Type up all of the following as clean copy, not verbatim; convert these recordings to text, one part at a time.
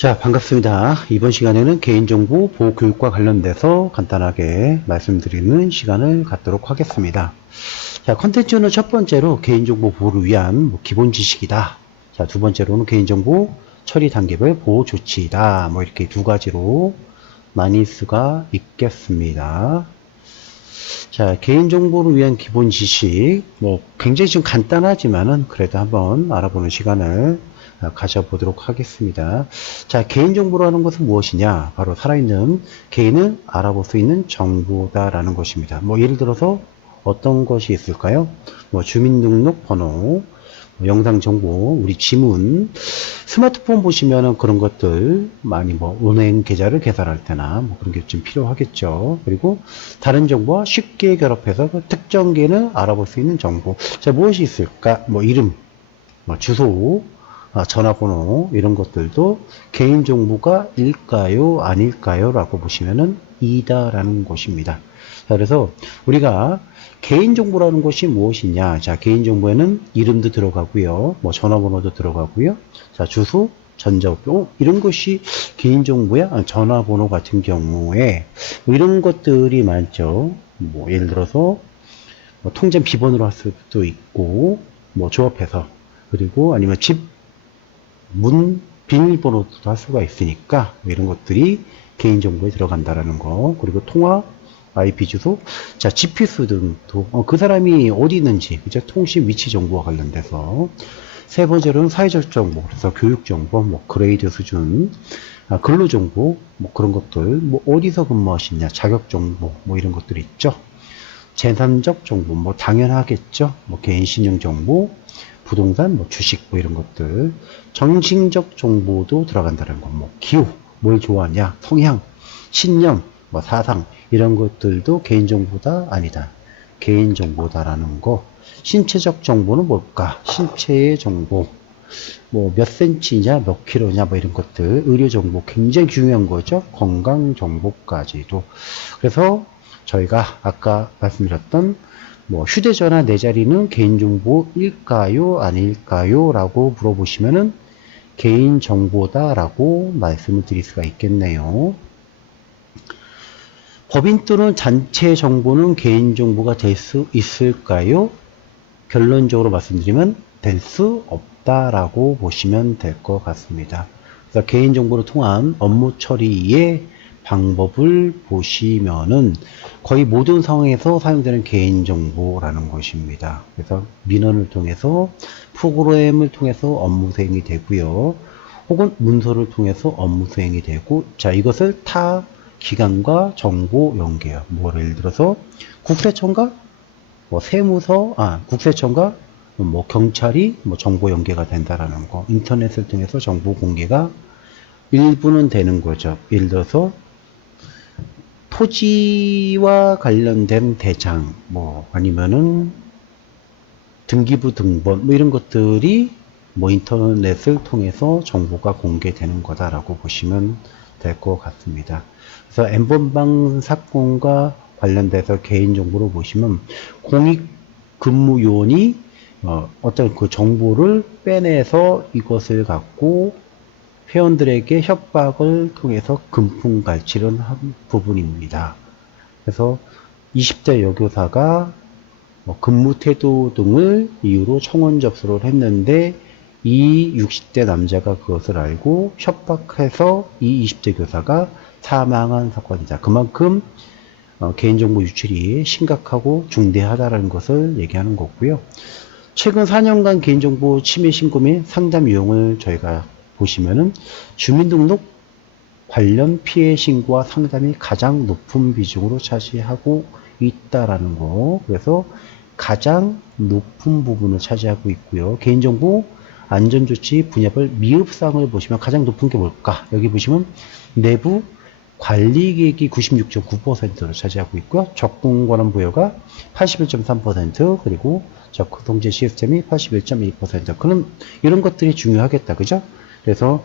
자, 반갑습니다. 이번 시간에는 개인정보 보호교육과 관련돼서 간단하게 말씀드리는 시간을 갖도록 하겠습니다. 자, 컨텐츠는 첫 번째로 개인정보 보호를 위한 기본 지식이다. 자, 두 번째로는 개인정보 처리 단계별 보호 조치이다. 이렇게 두 가지로 나뉠 수가 있겠습니다. 자, 개인정보를 위한 기본 지식, 굉장히 좀 간단하지만은 그래도 한번 알아보는 시간을 가져보도록 하겠습니다. 자, 개인정보라는 것은 무엇이냐? 바로 살아있는 개인을 알아볼 수 있는 정보다라는 것입니다. 예를 들어서 어떤 것이 있을까요? 주민등록번호, 영상정보, 우리 지문, 스마트폰 보시면은 그런 것들 많이 은행 계좌를 개설할 때나 그런 게 좀 필요하겠죠. 그리고 다른 정보와 쉽게 결합해서 그 특정 개인을 알아볼 수 있는 정보. 자, 무엇이 있을까? 이름, 주소, 전화번호 이런 것들도 개인정보가 일까요 아닐까요 라고 보시면은 이다라는 것입니다. 자, 그래서 우리가 개인정보라는 것이 무엇이냐. 자, 개인정보에는 이름도 들어가고요, 전화번호도 들어가고요, 자, 주소, 전자우표 이런 것이 개인정보야. 전화번호 같은 경우에 이런 것들이 많죠. 예를 들어서 통장 비번으로 할 수도 있고, 조합해서, 그리고 아니면 집 문 비밀번호도 할 수가 있으니까 이런 것들이 개인정보에 들어간다라는 거. 그리고 통화 IP 주소, 자, GP수 등도 그 사람이 어디 있는지, 그죠? 통신 위치 정보와 관련돼서. 세 번째로는 사회적 정보, 그래서 교육 정보, 그레이드 수준, 근로 정보, 그런 것들, 어디서 근무하시냐, 자격 정보, 이런 것들이 있죠. 재산적 정보, 당연하겠죠. 개인 신용 정보, 부동산, 주식, 이런 것들. 정신적 정보도 들어간다는 거. 기호, 뭘 좋아하냐, 성향, 신념, 사상, 이런 것들도 개인정보다 아니다. 개인정보다라는 거. 신체적 정보는 뭘까? 신체의 정보. 몇 센치냐, 몇 킬로냐, 이런 것들. 의료 정보 굉장히 중요한 거죠. 건강 정보까지도. 그래서 저희가 아까 말씀드렸던 휴대전화 내 자리는 개인정보일까요? 아닐까요? 라고 물어보시면은 개인정보다 라고 말씀을 드릴 수가 있겠네요. 법인 또는 단체 정보는 개인정보가 될 수 있을까요? 결론적으로 말씀드리면 될 수 없다라고 보시면 될 것 같습니다. 그래서 개인정보를 통한 업무 처리의 방법을 보시면은 거의 모든 상황에서 사용되는 개인정보라는 것입니다. 그래서 민원을 통해서, 프로그램을 통해서 업무 수행이 되고요, 혹은 문서를 통해서 업무 수행이 되고, 자, 이것을 타 기관과 정보 연계요. 예를 들어서 국세청과 세무서, 국세청과 경찰이 정보 연계가 된다라는 거. 인터넷을 통해서 정보 공개가 일부는 되는 거죠. 예를 들어서 토지와 관련된 대장, 아니면은 등기부 등본, 이런 것들이 인터넷을 통해서 정보가 공개되는 거다라고 보시면 될 것 같습니다. 그래서 N번방 사건과 관련돼서 개인정보로 보시면 공익근무요원이 어떤 그 정보를 빼내서 이것을 갖고 회원들에게 협박을 통해서 금품갈취를 한 부분입니다. 그래서 20대 여교사가 근무 태도 등을 이유로 청원 접수를 했는데 이 60대 남자가 그것을 알고 협박해서 이 20대 교사가 사망한 사건이다. 그만큼 개인정보 유출이 심각하고 중대하다는 것을 얘기하는 거고요. 최근 4년간 개인정보 침해 신고 및 상담 유형을 저희가 보시면은 주민등록 관련 피해 신고와 상담이 가장 높은 비중으로 차지하고 있다라는 거. 그래서 가장 높은 부분을 차지하고 있고요. 개인정보 안전조치 분야별 미흡사항을 보시면 가장 높은 게 뭘까? 여기 보시면 내부 관리계획이 96.9%를 차지하고 있고요. 접근 권한 부여가 81.3%, 그리고 접근 통제 시스템이 81.2%. 그런 이런 것들이 중요하겠다, 그죠? 그래서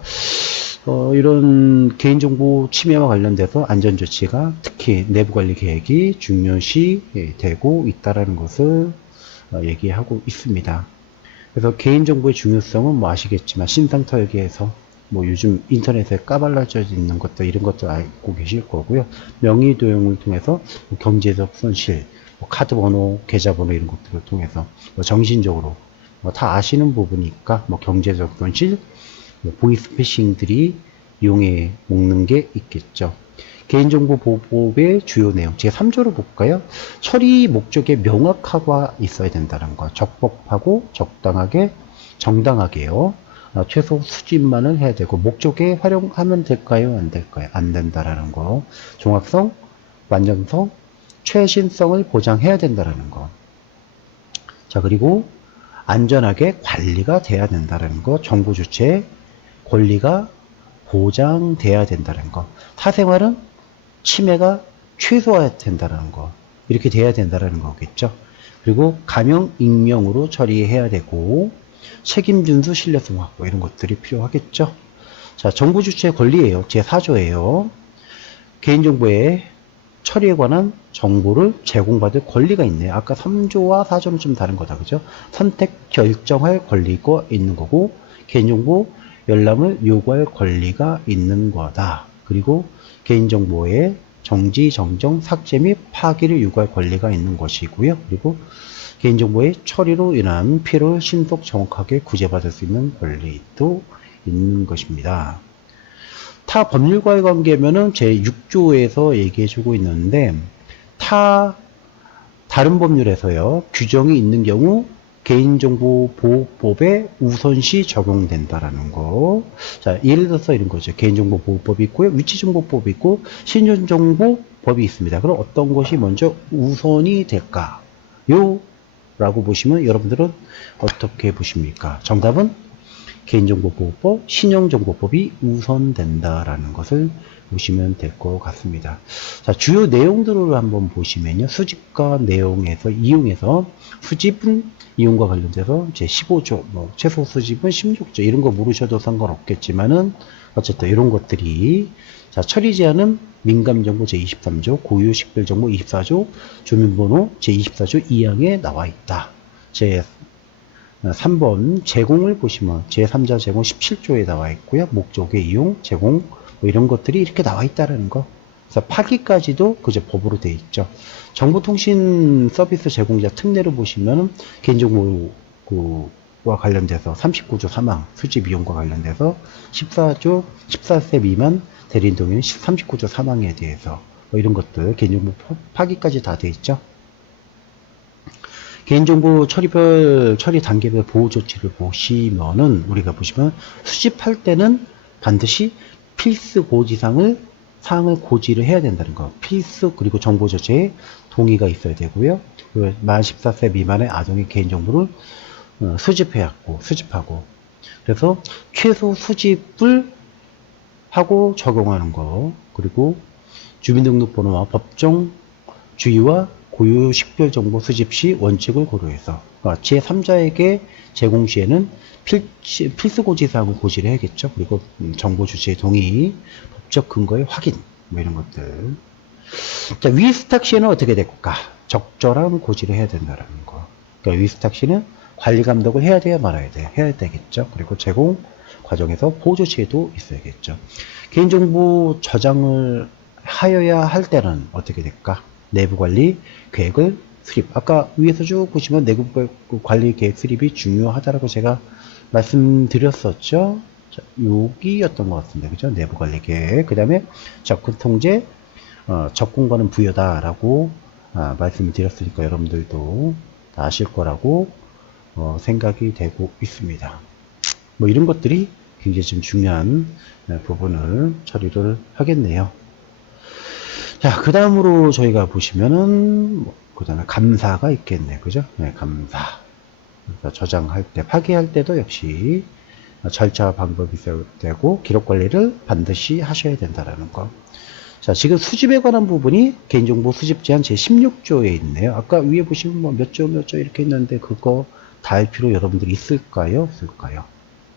이런 개인정보 침해와 관련돼서 안전조치가 특히 내부관리 계획이 중요시 되고 있다는 것을 얘기하고 있습니다. 그래서 개인정보의 중요성은 아시겠지만 신상털기에서 뭐 요즘 인터넷에 까발려져 있는 것들 이런 것도 알고 계실 거고요. 명의 도용을 통해서 뭐 경제적 손실, 뭐 카드 번호, 계좌 번호 이런 것들을 통해서 뭐 정신적으로 뭐 다 아시는 부분이니까 뭐 경제적 손실, 뭐 보이스피싱들이 이용해 먹는 게 있겠죠. 개인정보보호법의 주요 내용 제3조로 볼까요? 처리 목적에 명확하가 있어야 된다는 거. 적법하고 적당하게 정당하게요. 최소 수집만을 해야 되고 목적에 활용하면 될까요? 안 될까요? 안 된다라는 거. 종합성, 완전성, 최신성을 보장해야 된다라는 거. 자, 그리고 안전하게 관리가 돼야 된다는 거. 정보 주체 권리가 보장돼야 된다는 거. 사생활은 침해가 최소화된다는 거. 이렇게 돼야 된다는 거겠죠. 그리고 가명, 익명으로 처리해야 되고 책임 준수, 신뢰성 확보 이런 것들이 필요하겠죠. 자, 정보 주체 권리예요. 제4조예요. 개인정보의 처리에 관한 정보를 제공받을 권리가 있네요. 아까 3조와 4조는 좀 다른 거다. 그죠? 선택, 결정할 권리가 있는 거고 개인정보 열람을 요구할 권리가 있는 거다. 그리고 개인정보의 정지, 정정, 삭제 및 파기를 요구할 권리가 있는 것이고요. 그리고 개인정보의 처리로 인한 피해를 신속 정확하게 구제받을 수 있는 권리도 있는 것입니다. 타 법률과의 관계면은 제6조에서 얘기해주고 있는데 다른 법률에서요 규정이 있는 경우 개인정보보호법에 우선시 적용된다라는 거. 자, 예를 들어서 이런 거죠. 개인정보보호법이 있고요, 위치정보법이 있고 신용정보법이 있습니다. 그럼 어떤 것이 먼저 우선이 될까요? 라고 보시면 여러분들은 어떻게 보십니까? 정답은 개인정보보호법, 신용정보법이 우선된다라는 것을 보시면 될 것 같습니다. 자, 주요 내용들을 한번 보시면요. 수집과 내용에서 이용해서 수집은 이용과 관련돼서 제 15조, 뭐 최소 수집은 16조 이런 거 물으셔도 상관없겠지만은 어쨌든 이런 것들이 자, 처리 제한은 민감정보 제23조, 고유 식별정보 24조, 주민번호 제24조 2항에 나와 있다. 제 3번 제공을 보시면 제3자 제공 17조에 나와 있고요. 목적의 이용, 제공 뭐 이런 것들이 이렇게 나와 있다는 거. 그래서 파기까지도 그저 법으로 되어 있죠. 정보통신 서비스 제공자 특례를 보시면 개인정보와 관련돼서 39조 3항 수집 이용과 관련돼서 14조 14세 미만 대리인 동의는 39조 3항에 대해서 뭐 이런 것들 개인정보 파기까지 다 되어 있죠. 개인정보 처리 단계별 보호 조치를 보시면은 우리가 보시면 수집할 때는 반드시 필수 사항을 고지를 해야 된다는 거. 필수 그리고 정보 조치에 동의가 있어야 되고요. 만 14세 미만의 아동의 개인정보를 수집하고 그래서 최소 수집을 하고 적용하는 거. 그리고 주민등록번호와 법정 주의와 고유 식별정보 수집 시 원칙을 고려해서 제3자에게 제공 시에는 필수 고지사항을 고지를 해야겠죠. 그리고 정보 주체의 동의, 법적 근거의 확인 뭐 이런 것들. 자, 위스탁 시에는 어떻게 될까? 적절한 고지를 해야 된다는 거. 그러니까 위스탁 시는 관리 감독을 해야 돼야 말아야 돼. 해야 되겠죠. 그리고 제공 과정에서 보호 조치에도 있어야겠죠. 개인정보 저장을 하여야 할 때는 어떻게 될까? 내부관리 계획을 수립. 아까 위에서 쭉 보시면 내부관리 계획 수립이 중요하다라고 제가 말씀드렸었죠. 자, 여기였던 것 같습니다. 그죠? 내부관리 계획. 그 다음에 접근 통제, 접근권은 부여다라고 말씀드렸으니까 여러분들도 다 아실 거라고 생각이 되고 있습니다. 뭐 이런 것들이 굉장히 좀 중요한 부분을 처리를 하겠네요. 자, 그 다음으로 저희가 보시면은, 그 다음에 감사가 있겠네. 그죠? 네, 감사. 그러니까 저장할 때, 파기할 때도 역시 절차와 방법이 있어야 되고, 기록 관리를 반드시 하셔야 된다는 거. 자, 지금 수집에 관한 부분이 개인정보 수집 제한 제16조에 있네요. 아까 위에 보시면 뭐 몇 조 이렇게 있는데, 그거 다 할 필요 여러분들이 있을까요? 없을까요?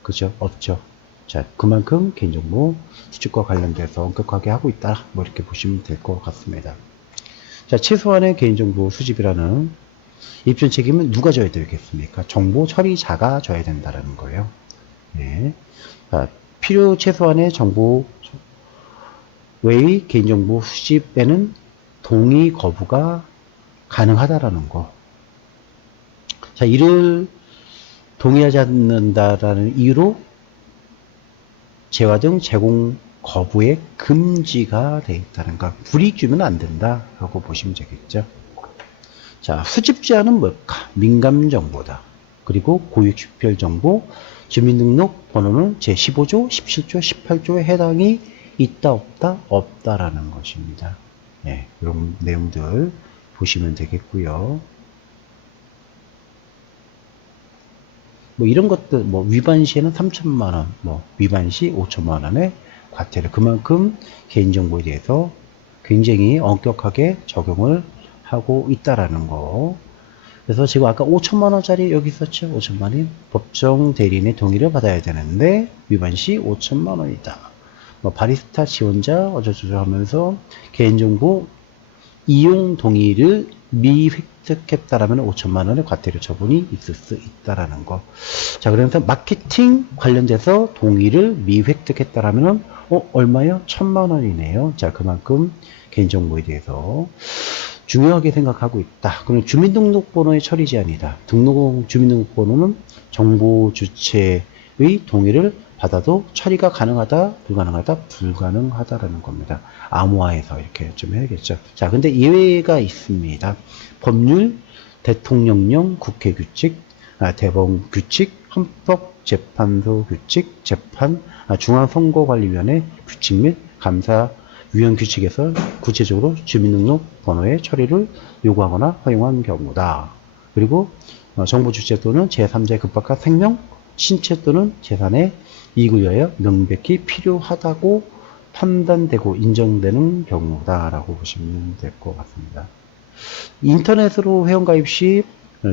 그죠? 없죠. 자, 그만큼 개인정보 수집과 관련돼서 엄격하게 하고 있다. 뭐 이렇게 보시면 될 것 같습니다. 자, 최소한의 개인정보 수집이라는 입증 책임은 누가 져야 되겠습니까? 정보 처리자가 져야 된다는 거예요. 네. 자, 필요 최소한의 정보 외의 개인정보 수집에는 동의 거부가 가능하다라는 거. 자, 이를 동의하지 않는다라는 이유로 재화 등 제공 거부의 금지가 되어 있다는 거. 불이익 주면 안 된다라고 보시면 되겠죠. 자, 수집 제한은 뭘까? 민감 정보다. 그리고 고유식별 정보, 주민등록 번호는 제15조, 17조, 18조에 해당이 있다, 없다, 없다라는 것입니다. 예, 이런 내용들 보시면 되겠고요. 뭐 이런 것들, 뭐 위반 시에는 3천만 원, 뭐 위반 시 5천만 원의 과태료. 그만큼 개인정보에 대해서 굉장히 엄격하게 적용을 하고 있다라는 거. 그래서 지금 아까 5천만 원짜리 여기 있었죠? 5천만 원. 법정 대리인의 동의를 받아야 되는데 위반 시 5천만 원이다. 뭐 바리스타 지원자 어쩌저쩌 하면서 개인정보 이용 동의를 미획득했다라면 5천만 원의 과태료 처분이 있을 수 있다라는 거. 자, 그래서 마케팅 관련돼서 동의를 미획득했다라면 얼마요? 1,000만 원이네요. 자, 그만큼 개인정보에 대해서 중요하게 생각하고 있다. 그럼 주민등록번호의 처리 제한이다. 주민등록번호는 정보 주체의 동의를 받아도 처리가 가능하다, 불가능하다, 불가능하다라는 겁니다. 암호화해서 이렇게 좀 해야겠죠. 자, 근데 예외가 있습니다. 법률, 대통령령, 국회 규칙, 대법원 규칙, 헌법재판소 규칙, 중앙선거관리위원회 규칙 및 감사위원 규칙에서 구체적으로 주민등록번호의 처리를 요구하거나 허용한 경우다. 그리고 정보 주체 또는 제3자의 급박한 생명, 신체 또는 재산의 이익을 위하여 명백히 필요하다고 판단되고 인정되는 경우다라고 보시면 될 것 같습니다. 인터넷으로 회원가입 시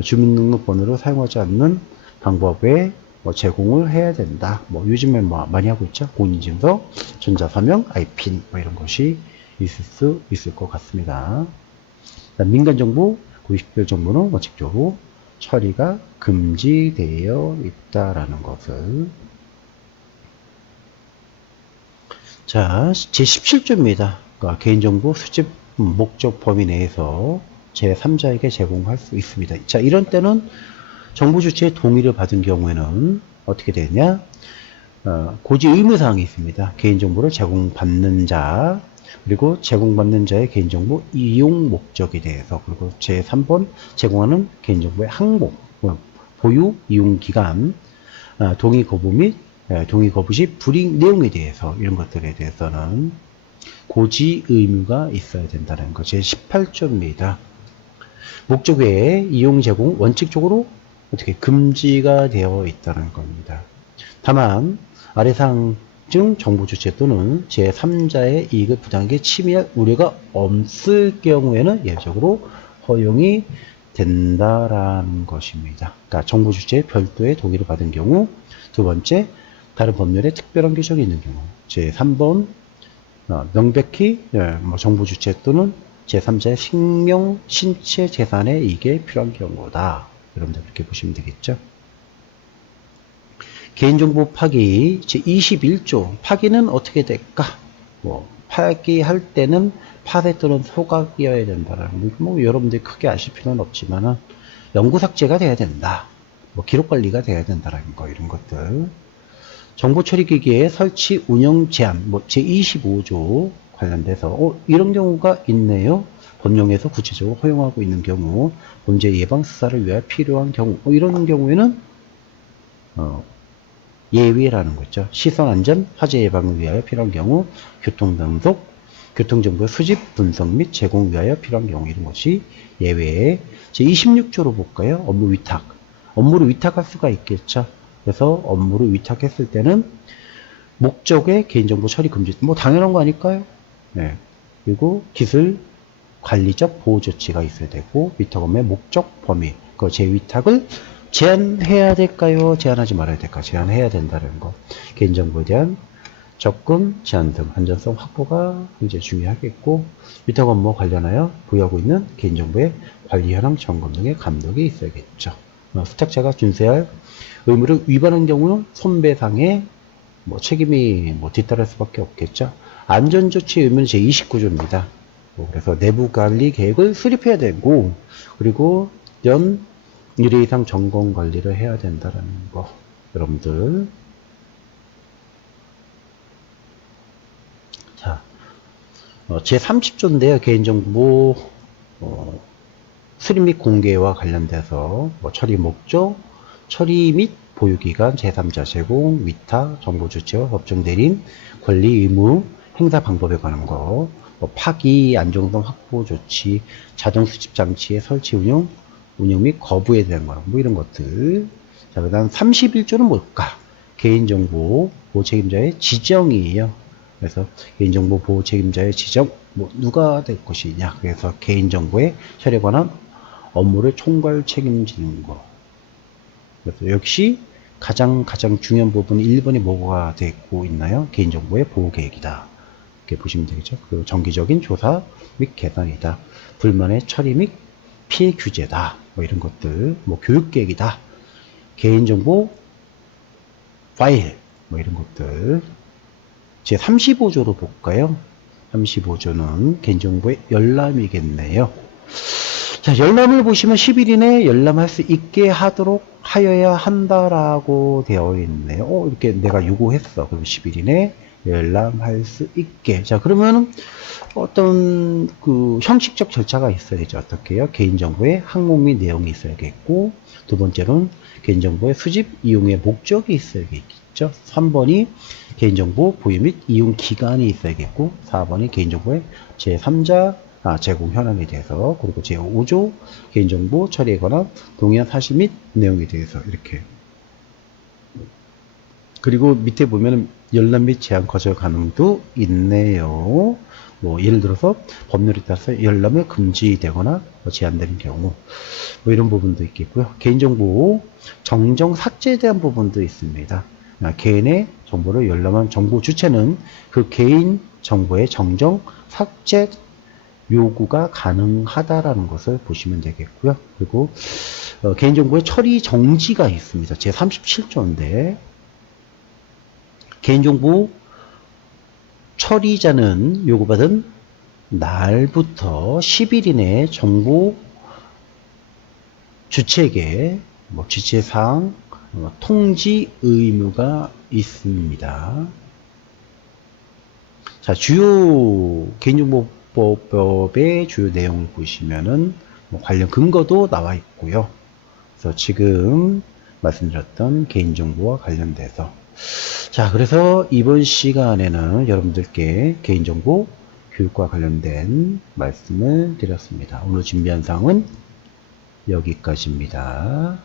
주민등록번호를 사용하지 않는 방법에 제공을 해야 된다. 요즘에 많이 하고 있죠. 공인인증서, 전자서명, 아이핀 이런 것이 있을 수 있을 것 같습니다. 민간정보, 고유식별 정보는 원칙적으로 처리가 금지되어 있다라는 것을. 자, 제17조입니다. 그러니까 개인정보 수집 목적 범위 내에서 제3자에게 제공할 수 있습니다. 자, 이런 때는 정보 주체의 동의를 받은 경우에는 어떻게 되냐? 고지 의무사항이 있습니다. 개인정보를 제공받는 자, 그리고 제공받는 자의 개인정보 이용 목적에 대해서, 그리고 제3번 제공하는 개인정보의 항목, 보유, 이용 기간, 동의 거부 및 동의 거부 시 불이익 내용에 대해서, 이런 것들에 대해서는 고지 의무가 있어야 된다는 것. 제18조입니다. 목적 외에 이용 제공 원칙적으로 어떻게 금지가 되어 있다는 겁니다. 다만 아래상 중 정보 주체 또는 제3자의 이익을 부당하게 침해할 우려가 없을 경우에는 예외적으로 허용이 된다라는 것입니다. 그러니까 정보 주체의 별도의 동의를 받은 경우, 두 번째 다른 법률에 특별한 규정이 있는 경우, 제3번 명백히 정보 주체 또는 제3자의 생명, 신체, 재산의 이익에 필요한 경우다. 여러분들 그렇게 보시면 되겠죠. 개인정보 파기 제21조 파기는 어떻게 될까? 파기할 때는 파쇄 또는 소각이어야 된다라는 거. 여러분들이 크게 아실 필요는 없지만은 영구 삭제가 돼야 된다. 기록 관리가 돼야 된다라는 거, 이런 것들. 정보 처리 기기의 설치 운영 제한 제25조 관련돼서 이런 경우가 있네요. 법령에서 구체적으로 허용하고 있는 경우, 범죄 예방 수사를 위하여 필요한 경우, 이런 경우에는 예외라는 거죠. 시선 안전, 화재 예방을 위하여 필요한 경우, 교통 단속, 교통정보의 수집, 분석 및 제공 위하여 필요한 경우, 이런 것이 예외에. 제26조로 볼까요? 업무 위탁. 업무를 위탁할 수가 있겠죠. 그래서 업무를 위탁했을 때는 목적의 개인정보 처리 금지. 당연한 거 아닐까요? 네. 그리고 기술 관리적 보호 조치가 있어야 되고, 위탁 업무의 목적 범위, 그 재위탁을 제한해야 될까요? 제한하지 말아야 될까요? 제한해야 된다는 거. 개인정보에 대한 접근, 제한 등 안전성 확보가 굉장히 중요하겠고, 위탁 업무 관련하여 부여하고 있는 개인정보의 관리 현황 점검 등의 감독이 있어야겠죠. 수탁자가 준수해야 할 의무를 위반한 경우는 손배상의 뭐 책임이 뭐 뒤따를 수밖에 없겠죠. 안전조치 의무는 제29조입니다. 그래서 내부 관리 계획을 수립해야 되고, 그리고 연 1회 이상 점검 관리를 해야 된다라는 거. 여러분들. 자, 제30조인데요. 개인정보 수립 및 공개와 관련돼서 뭐 처리 목적, 처리 및 보유기간, 제3자 제공, 위탁, 정보 주체와 법정 대리인, 권리 의무, 행사 방법에 관한 거, 뭐 파기, 안정성 확보 조치, 자동 수집 장치의 설치 운영 및 거부에 대한 거, 뭐 이런 것들. 자, 그 다음 31조는 뭘까? 개인정보 보호 책임자의 지정이에요. 그래서 개인정보 보호 책임자의 지정, 뭐 누가 될 것이냐. 그래서 개인정보의 처리에 관한 업무를 총괄 책임지는 거. 그래서 역시 가장 중요한 부분이 1번이 뭐가 되고 있나요? 개인정보의 보호계획이다. 이렇게 보시면 되겠죠. 그리고 정기적인 조사 및 개선이다. 불만의 처리 및 피해 규제다. 뭐 이런 것들. 뭐 교육계획이다. 개인정보 파일. 뭐 이런 것들. 제 35조로 볼까요? 35조는 개인정보의 열람이겠네요. 자, 열람을 보시면 10일 이내에 열람할 수 있게 하여야 한다라고 되어 있네요. 이렇게 내가 요구했어. 그럼 10일 이내에 열람할 수 있게. 자, 그러면 어떤 그 형식적 절차가 있어야죠. 어떻게 해요? 개인정보의 항목 및 내용이 있어야겠고, 두 번째로는 개인정보의 수집, 이용의 목적이 있어야겠죠. 3번이 개인정보 보유 및 이용 기간이 있어야겠고, 4번이 개인정보의 제3자 제공 현황에 대해서, 그리고 제5조 개인정보 처리에 관한 동의한 사실 및 내용에 대해서 이렇게. 그리고 밑에 보면 열람 및 제한 거절 가능도 있네요. 뭐 예를 들어서 법률에 따라서 열람을 금지되거나 제한되는 경우, 뭐 이런 부분도 있겠고요. 개인정보 정정 삭제에 대한 부분도 있습니다. 개인의 정보를 열람한 정보 주체는 그 개인 정보의 정정 삭제 요구가 가능하다라는 것을 보시면 되겠고요. 그리고 개인정보의 처리 정지가 있습니다. 제37조인데 개인정보 처리자는 요구받은 날부터 10일 이내에 정보 주체에게 뭐 지체사항 통지 의무가 있습니다. 자, 주요 개인정보법의 주요 내용을 보시면은 뭐 관련 근거도 나와 있고요. 그래서 지금 말씀드렸던 개인정보와 관련돼서, 자, 그래서 이번 시간에는 여러분들께 개인정보 교육과 관련된 말씀을 드렸습니다. 오늘 준비한 사항은 여기까지입니다.